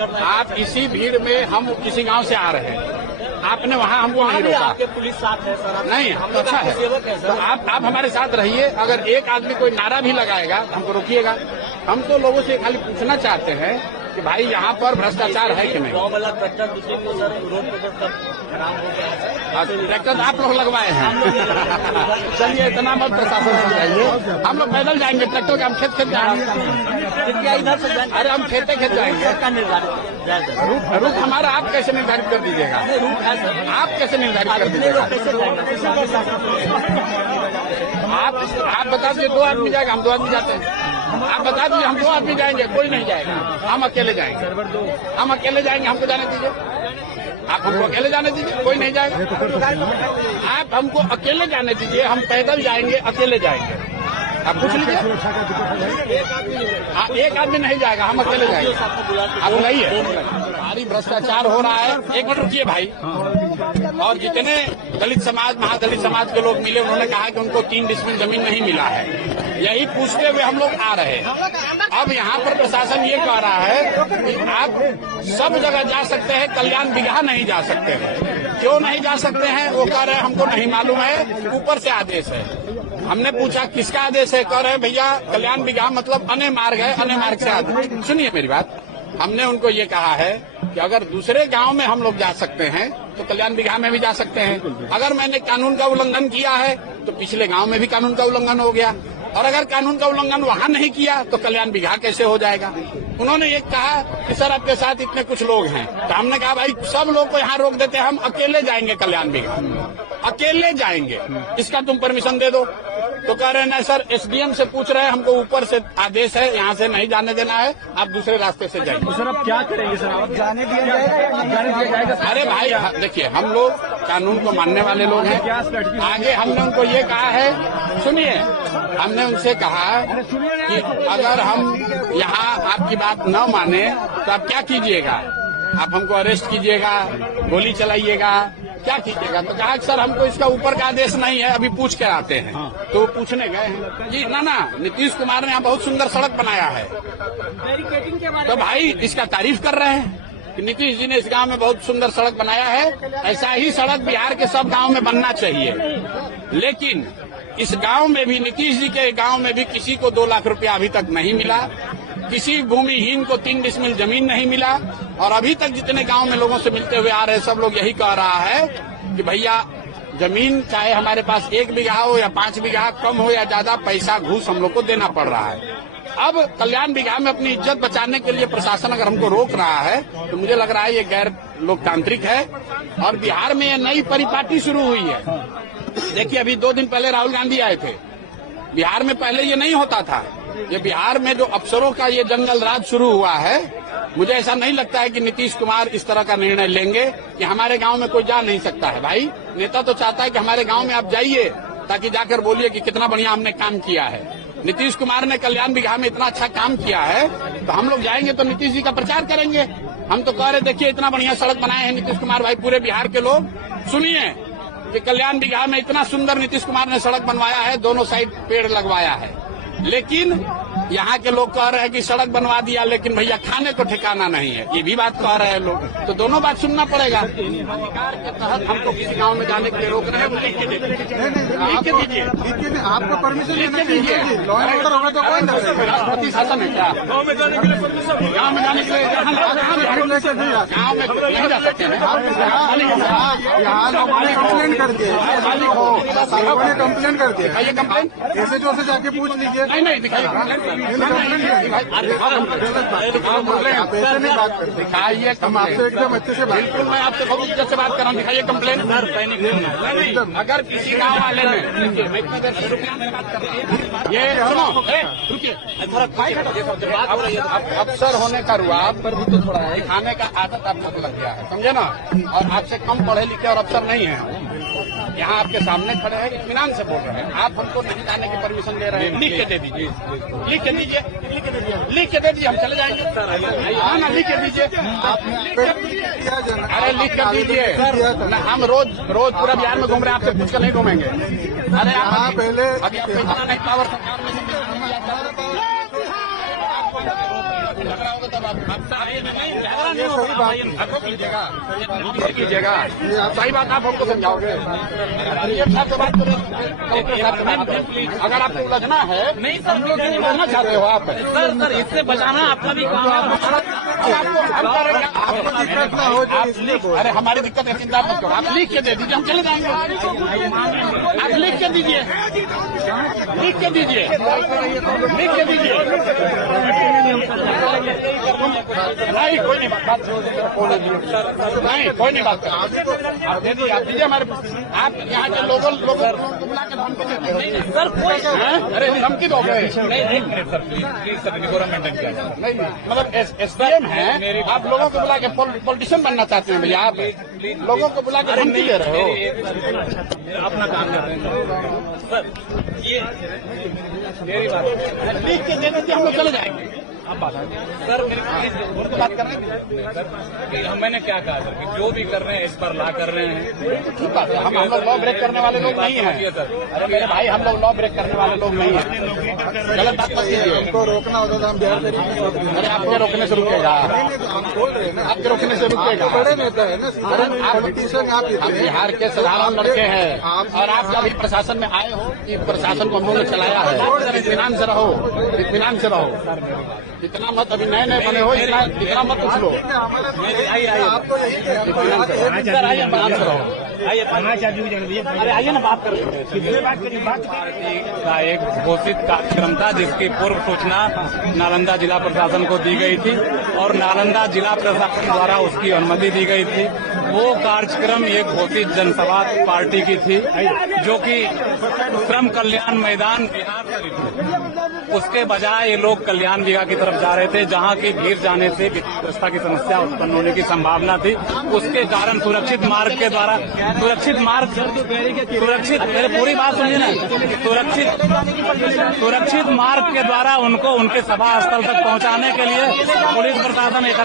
आप इसी भीड़ में, हम किसी गांव से आ रहे हैं, आपने वहाँ हमको नहीं रोका। आपके पुलिस साथ है सर। नहीं, अच्छा है, तो आप हमारे साथ रहिए। अगर एक आदमी कोई नारा भी लगाएगा हमको रोकिएगा। हम तो लोगों से खाली पूछना चाहते हैं कि भाई यहाँ पर भ्रष्टाचार है कि नहीं। वाला ट्रैक्टर दूसरे को सर रोड पर खराब हो गया है। ट्रैक्टर आप लोग लगवाए हैं। चलिए, इतना मत प्रशासन से जाइए, हम लोग पैदल जाएंगे। ट्रैक्टर के हम खेत खेत जाएंगे, इधर से अरे हम खेते खेत जाएंगे। रूट हमारा आप कैसे निर्धारित कर दीजिएगा? रूट है सर, आप कैसे निर्धारित कर दीजिएगा? आप बता दीजिए 2 आदमी जाएगा, हम 2 आदमी जाते हैं। आप बता दीजिए हम 2 आदमी जाएंगे, कोई नहीं जाएगा, हम अकेले जाएंगे। हम अकेले जाएंगे, हमको जाने दीजिए। आप हमको अकेले जाने दीजिए, कोई नहीं जाएगा। आप हमको अकेले जाने दीजिए, हम पैदल जाएंगे, अकेले जाएंगे। आप पूछ लीजिए। एक आदमी नहीं जाएगा, हम अकेले जाएंगे। आप बुलाइए। भारी भ्रष्टाचार हो रहा है। एक मिनट रुकिए भाई। और जितने दलित समाज, महादलित समाज के लोग मिले, उन्होंने कहा कि उनको 3 डिसमिल जमीन नहीं मिला है। यही पूछते हुए हम लोग आ रहे हैं। अब यहाँ पर प्रशासन ये कह रहा है कि आप सब जगह जा सकते हैं, कल्याण बिगहा नहीं जा सकते हैं। क्यों नहीं जा सकते हैं वो कह रहे हैं हमको नहीं मालूम है, ऊपर से आदेश है। हमने पूछा किसका आदेश है? कह रहे हैं भैया कल्याण बिगहा मतलब अन्य मार्ग है, अन्य मार्ग से आदेश। सुनिए मेरी बात, हमने उनको ये कहा है कि अगर दूसरे गांव में हम लोग जा सकते हैं तो कल्याण बिगहा में भी जा सकते हैं। अगर मैंने कानून का उल्लंघन किया है तो पिछले गांव में भी कानून का उल्लंघन हो गया, और अगर कानून का उल्लंघन वहां नहीं किया तो कल्याण बिगहा कैसे हो जाएगा? उन्होंने ये कहा कि सर आपके साथ इतने कुछ लोग हैं, तो हमने कहा भाई सब लोग को यहाँ रोक देते हैं, हम अकेले जाएंगे कल्याण बिगहा, अकेले जाएंगे, इसका तुम परमिशन दे दो। तो कह रहे हैं सर एसडीएम से पूछ रहे हैं, हमको ऊपर से आदेश है, यहाँ से नहीं जाने देना है, आप दूसरे रास्ते से जाइए। तो सर आप क्या करेंगे सर? आप जाने दिया जाएगा? अरे भाई देखिए, हम लोग कानून को मानने वाले लोग हैं। आगे हमने उनको ये कहा है, सुनिए, हमने उनसे कहा कि अगर हम यहाँ आपकी बात न माने तो आप क्या कीजिएगा? आप हमको अरेस्ट कीजिएगा, गोली चलाइएगा, क्या कीजिएगा? तो कहा सर हमको इसका ऊपर का आदेश नहीं है, अभी पूछ के आते हैं। तो पूछने गए हैं जी, ना नीतीश कुमार ने यहाँ बहुत सुंदर सड़क बनाया है, तो भाई इसका तारीफ कर रहे हैं कि नीतीश जी ने इस गांव में बहुत सुंदर सड़क बनाया है। ऐसा ही सड़क बिहार के सब गांव में बनना चाहिए। लेकिन इस गांव में भी, नीतीश जी के गांव में भी किसी को 2 लाख रुपया अभी तक नहीं मिला, किसी भूमिहीन को 3 डिसमिल जमीन नहीं मिला। और अभी तक जितने गांव में लोगों से मिलते हुए आ रहे हैं, सब लोग यही कह रहा है कि भैया जमीन चाहे हमारे पास 1 बीघा हो या 5 बीघा, कम हो या ज्यादा, पैसा घूस हम लोग को देना पड़ रहा है। अब कल्याण बिगहा में अपनी इज्जत बचाने के लिए प्रशासन अगर हमको रोक रहा है तो मुझे लग रहा है ये गैर लोकतांत्रिक है। और बिहार में ये नई परिपाटी शुरू हुई है। देखिए, अभी 2 दिन पहले राहुल गांधी आए थे। बिहार में पहले ये नहीं होता था। ये बिहार में जो अफसरों का ये जंगल राज शुरू हुआ है, मुझे ऐसा नहीं लगता है कि नीतीश कुमार इस तरह का निर्णय लेंगे कि हमारे गांव में कोई जा नहीं सकता है। भाई नेता तो चाहता है कि हमारे गांव में आप जाइए, ताकि जाकर बोलिए कि कितना बढ़िया हमने काम किया है। नीतीश कुमार ने कल्याण बिगहा में इतना अच्छा काम किया है, तो हम लोग जाएंगे तो नीतीश जी का प्रचार करेंगे। हम तो कह रहे देखिए इतना बढ़िया सड़क बनाए हैं नीतीश कुमार भाई, पूरे बिहार के लोग सुनिए कि कल्याण बिगहा में इतना सुंदर नीतीश कुमार ने सड़क बनवाया है, दोनों साइड पेड़ लगवाया है। लेकिन यहाँ के लोग कह रहे हैं कि सड़क बनवा दिया, लेकिन भैया खाने को ठिकाना नहीं है, ये भी बात कह रहे हैं लोग। तो दोनों बात सुनना पड़ेगा। अधिकार के तहत हमको किसी गांव में जाने के लिए रोक रहे हैं, लिख के दीजिए, आपको परमिशन लिख के दीजिए। लॉ एंड ऑर्डर होगा तो कोई राष्ट्रपति शासन है क्या? गाँव में जाने के लिए गाँव में जाने के लिए गाँव में नहीं जा सकते हैं। यहाँ लोगों ने कंप्लेन कर दिया, लोगों ने कंप्लेन कर दिया। दिखाइए कंप्लेन, ऐसे जो से जाके पूछ लीजिए। नहीं दिखाइए दिखाइए, हम आपसे एकदम अच्छे से बात, बिल्कुल मैं आपसे बहुत इज्जत से बात कर रहा हूँ। दिखाइए कंप्लेन। अगर किसी गांव वाले ने ये सुनो, रुकिए, अफसर होने का रुआब पर भी तो थोड़ा दिखाने का आदत आपको लग गया है, समझे ना? और आपसे कम पढ़े लिखे और अफसर नहीं है, यहाँ आपके सामने खड़े हैं, इत्मीनान से बोल रहे हैं। आप हमको नहीं जाने की परमिशन दे रहे हैं, लिख के दे दीजिए, लिख के दीजिए, लिख के दे दीजिए, हम चले जाएंगे। हाँ ना, लिख के दीजिए, अरे लिख कर दीजिए। हम रोज पूरा बिहार में घूम रहे हैं, आपसे पूछ कर नहीं घूमेंगे। अरे आप पहले अभी आपको इतना नहीं पावर लग रहा होगा तब आप ये सही बात है। कीजिएगा सही बात आप हमको समझाओगे। साहब से बात करें, अगर आपको उलझना है नहीं सर, उलझना चाहते हो आप सर इससे बचाना आपका भी काम है। अरे हमारी दिक्कत है, चिंता मत करो। आप लिख के दे दीजिए, हम चले जाएंगे। आप लिख के दीजिए, लिख के दीजिए, लिख के दीजिए। नहीं कोई नहीं बात नहीं, कोई नहीं बात कर। आप दे दीजिए, आप दीजिए हमारे। आप यहाँ के लोगों को बुला के धमकी देते हैं सर कोई अरे धमकी दोगे? नहीं sir, please sir decorum maintain किया जाए। नहीं मतलब एसडीएम है, आप लोगों को बुला के पॉलिटिशियन बनना चाहते हैं भैया? आप लोगों को बुला के धमकी दे रहे हो। अपना काम कर रहे हैं सर। ये मेरी बात लिख के दे दीजिए, हम लोग चले जाएंगे। सर मेरी बात कर रहे हैं सर, मैंने क्या कहा सर कि जो भी कर रहे हैं इस पर ला कर रहे हैं। ठीक बात है, हम लोग लॉ ब्रेक करने वाले लोग नहीं हैं। अरे मेरे भाई, हम लोग लॉ ब्रेक करने वाले लोग नहीं हैं। गलत बात मत कीजिए। हमको रोकना होता था, हम बिहार से अरे आपके रोकने से रुकेगा? हम बोल रहे हैं ना, आपके रोकने से रुकेगा? बड़े नेता है ना, पॉलिटिशियन आप आप बिहार के साधारण लड़के हैं और आप अभी प्रशासन में आए हो कि प्रशासन को हम लोगों ने चलाया है। इत्मीनान से रहो, इत्मीनान से रहो। इतना मत, अभी नए नए बने हो, इतना मत उछलो। आपको इत्मीनान से रहो। आइए अरे आइए ना, बात करें। का एक घोषित कार्यक्रम था जिसकी पूर्व सूचना नालंदा जिला प्रशासन को दी गई थी और नालंदा जिला प्रशासन द्वारा उसकी अनुमति दी गई थी। वो कार्यक्रम एक घोषित जनसभा पार्टी की थी जो कि श्रम कल्याण मैदान बिहार से थी। उसके बजाय ये लोग कल्याण विभाग की तरफ जा रहे थे, जहां की भीड़ जाने से व्यवस्था की समस्या उत्पन्न होने की संभावना थी। उसके कारण सुरक्षित मार्ग के द्वारा सुरक्षित मेरे पूरी बात सुनिए ना, सुरक्षित मार्ग के द्वारा उनको उनके सभा स्थल तक पहुंचाने के लिए पुलिस प्रशासन एक